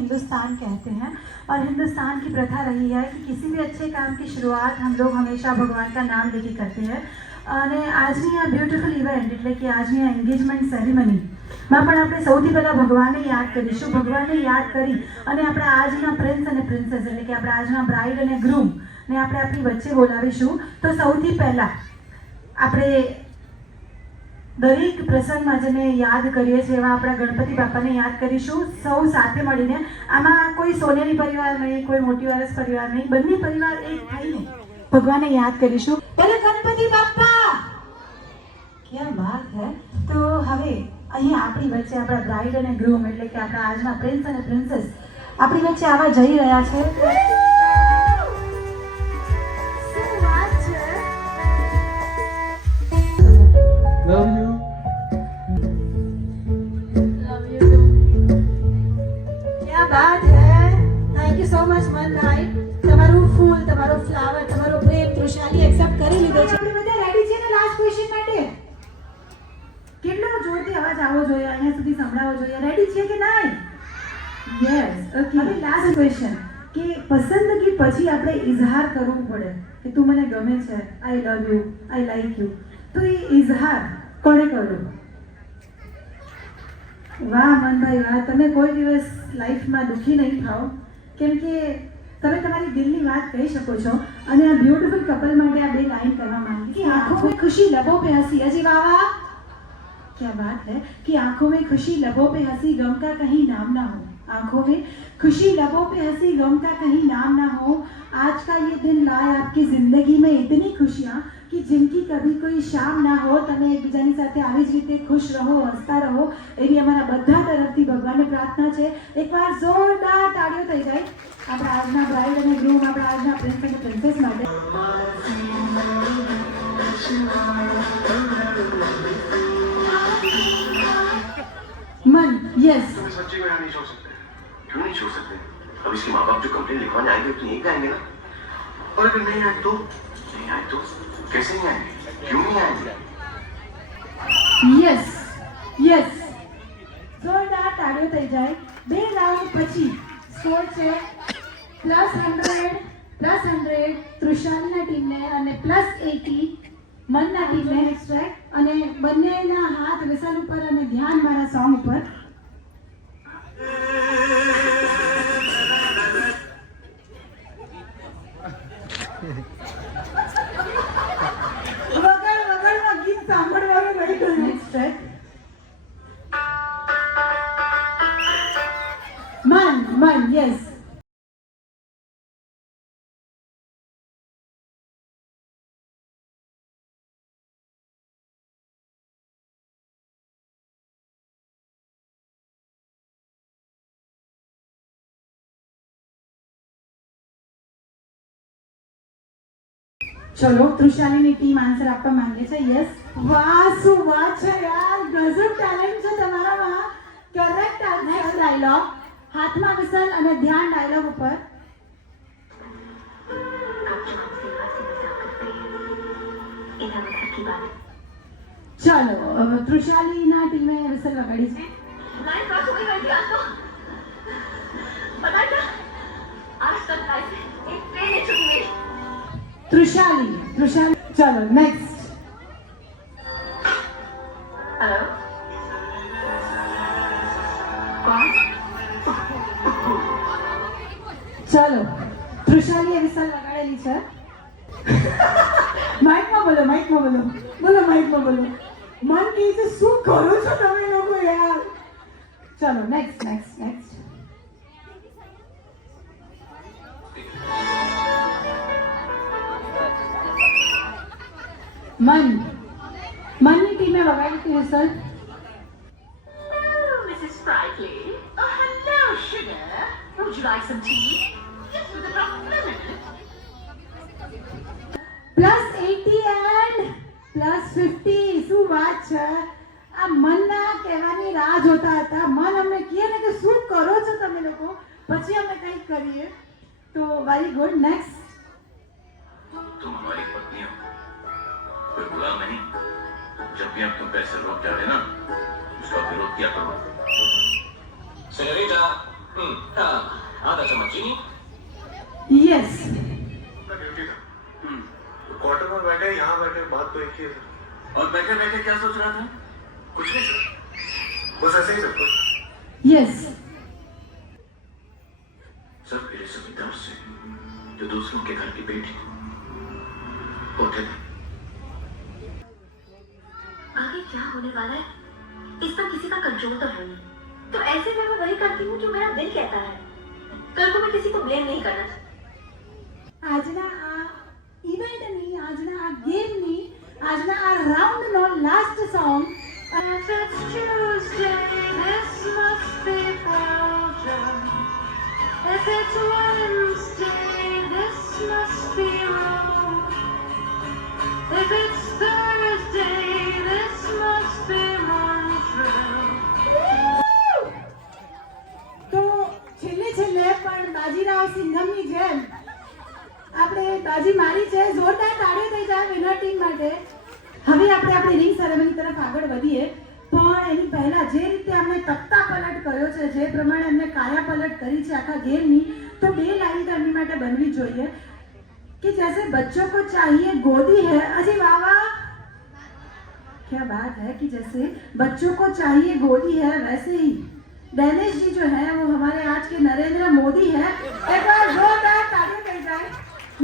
हिंदुस्तान कहते हैं और हिंदुस्तान की प्रथा रही है कि किसी भी अच्छे काम की शुरुआत हम लोग हमेशा भगवान का नाम लेके करते हैं અને આજની આ બ્યુટિફુલ ઇવેન્ટ એટલે કે આજની આ એન્ગેજમેન્ટ સેરેમનીમાં પણ આપણે સૌથી પહેલાં ભગવાનને યાદ કરીશું. ભગવાનને યાદ કરી અને આપણા આજના પ્રિન્સ અને પ્રિન્સેસ એટલે કે આપણા આજના બ્રાઇડ અને ગ્રૂમને આપણે આપણી વચ્ચે બોલાવીશું. તો સૌથી પહેલાં આપણે દરેક પ્રસંગમાં જેને યાદ કરીએ છીએ એવા આપણા ગણપતિ બાપાને યાદ કરીશું સૌ સાથે મળીને. આમાં કોઈ સોનેરી પરિવાર નહીં, કોઈ મોટી વારસ પરિવાર નહીં, બંને પરિવાર એક થઈને ભગવાનને યાદ કરીશું. ત્યારે ગણપતિ બાપા क्या बात है. तो હવે અહીં આપણી વચ્ચે આપણા બ્રાઇડ અને ગ્રૂમ એટલે કે આપણા આજના પ્રિન્સ અને પ્રિન્સેસ આપણી વચ્ચે આવવા જઈ રહ્યા છે. Love you. Love you too. क्या बात है. Thank you so much મન ભાઈ. તમારું ફૂલ, તમારો ફ્લાવર, તમારો પ્રેમ તૃષાલી એક્સેપ્ટ કરી લીધો છે. આપણે બધા રેડી છે ને લાસ્ટ ક્વેશ્ચન માટે? કેટલો જોરથી અવાજ આવવો જોઈએ, અહીંયા સુધી સંભળાવવો જોઈએ. રેડી છે કે નહીં? યસ. ઓકે. હવે લાસ્ટ ક્વેશ્ચન કે પસંદગી પછી આપણે ઇઝહાર કરવું પડે કે તું મને ગમે છે, I love you, I like you. તો એ ઇઝહાર કોણે કર્યો? વાહ મનભાઈ વાહ. તમે કોઈ દિવસ લાઈફમાં દુઃખી નહીં થાઓ કેમ કે તમે તમારી દિલની વાત કહી શકો છો. અને આ બ્યુટીફુલ કપલ માટે આ બે લાઈન કરવા માંગી कि आंखों में खुशी लबों पे हंसी. अजय बाबा क्या बात है कि आंखों में खुशी लबों पे हंसी गम का कहीं नाम ना हो. आंखों में खुशी लबों पे हंसी गम का कहीं नाम ना हो. आज का ये दिन लाए आपकी जिंदगी में इतनी खुशियाँ कि जिनकी कभी कोई शाम ना हो. તમે એકબીજાની સાથે આવી જ રીતે ખુશ રહો, હસતા રહો એવી અમારા બધા તરફથી ભગવાનને પ્રાર્થના છે. એકવાર જોરદાર તાળીઓ થઈ જાય આપણા આજના બ્રાઇડ અને ગ્રૂમ, આપણા આજના પ્રિન્સ અને પ્રિન્સેસ માટે. मन यस. तुम इस बच्चे को यहाँ नहीं छोड़ सकते. क्यों नहीं छोड़ सकते? अब इसके माँ बाप जो कंप्लेन लिखवाने आएंगे तो यहीं आएंगे ना. और अगर नहीं आए तो कैसे नहीं आएंगे? क्यों नहीं आएंगे? Yes yes. જોરદાર તાળીઓ થઈ જાય. બે રાઉન્ડ પછી સ્કોર છે +100 તૃષાલીના ટીમને અને +80 મનના ટીમને. એક્સ્ટ્રેક્ટ અને બંનેના હાથ વિશાલ ઉપર અને ધ્યાન મારા સોંગ ઉપર. વગરમાં ગીત સાંભળવાનું નહીં ગયું. એક્સ્ટ્રેક્ટ મન યસ. ચલો તૃષાલીની ટીમ આન્સર આપવા માંગે છે. યસ. વાહ શું વાત છે યાર, ગજબ ટેલેન્ટ છે તમારામાં. Correct answer. ડાયલોગ હાથમાં વિસલ અને ધ્યાન ડાયલોગ ઉપર. ચલો તૃષાલીના ટીમે વિસલ વગાડી છે. तृषाली चलो नेक्स्ट. हेलो कौन? चलो તૃષાલીએ વિસલ વગાડેલી છે. માઇકમાં બોલો, માઇકમાં બોલો, બોલો માઇકમાં બોલો. મન કહે છે શું કરો છો તમે લોકો યાર. ચલો નેક્સ્ટ નેક્સ્ટ નેક્સ્ટ. મનની ટીમે વગાડી હતી whistle. Mrs. Sprightly. Oh, hello, sugar. Would you like some tea? Yes, with a drop of lemon. +80 and +50. શું વાત છે. આ મનના કહેવાની રાહ જોતા હતા. મન અમને કહે ને કે શું કરો છો તમે લોકો, પછી અમે કંઈક કરીએ. તો વેરી ગુડ. નેક્સ્ટ. तुम हमारी पत्नी हो, कोई गुलाम नहीं. जब भी हम तुम पैसे रोक जाए ना उसका विरोध किया करो. Señorita, आधा चम्मच चीनी यस ड्यूटी था क्वार्टर में बैठे यहाँ बैठे बात तो एक ही है और बैठे बैठे क्या सोच रहा था कुछ नहीं सर बस ऐसे ही सब यस सब मेरे जमींदार से जो दूसरों के घर की बेटी होते थे आगे क्या होने वाला है इस पर किसी का कंट्रोल तो है नहीं, तो ऐसे में मैं वही करती हूँ जो मेरा दिल कहता है। कल को मैं किसी को ब्लेम नहीं करना चाहती। આજના આ ઇવેન્ટની આજના આ ગેમની આજના આ રાઉન્ડનો last song If it's Tuesday, this must be Belgium. If it's Wednesday, this must be Rome. If it's Thursday, this must be Montreal. તો છેલ્લે પણ બાજીરાવ સિંઘમની જેમ આપણે બાજી મારી છે, જોરદાર તાળીઓ થઈ જાય વિનર ટીમ માટે. હવે આપણે આપણી રિંગ સેરેમની તરફ આગળ વધીએ, પણ એની પહેલા જે રીતે આપણે તખ્તા પલટ કર્યો છે, જે પ્રમાણે એમને કાયા પલટ કરી છે આખા ગેમની, તો બે લાઈન તો એમની માટે બનવી જોઈએ कि जैसे बच्चों को चाहिए गोदी है, अजी वाह वाह क्या बात है, कि जैसे बच्चों को चाहिए गोदी है वैसे ही डैनिश जी जो है वो हमारे आज के नरेंद्र मोदी है. एक बार जोरदार तालियां થઈ જાય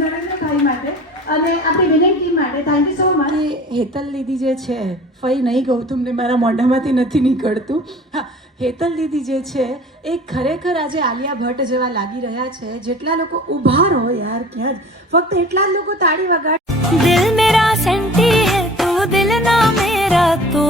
નરેન્દ્ર ભાઈ માટે અને આપણી વિનિંગ ટીમ માટે. Thank you so much. Hetal didi જે છે, ફઈ નહીં ગૌતમને મારા મોઢામાંથી નથી નીકળતું. હા, હેતલ દીદી જે છે એ ખરેખર આજે આલિયા ભટ્ટ જેવા લાગી રહ્યા છે. જેટલા લોકો ઊભા રહો યાર, ક્યાં ફક્ત એટલા જ લોકો તાળી વગાડ. दिल मेरा सेंटी है तू दिल ना मेरा तो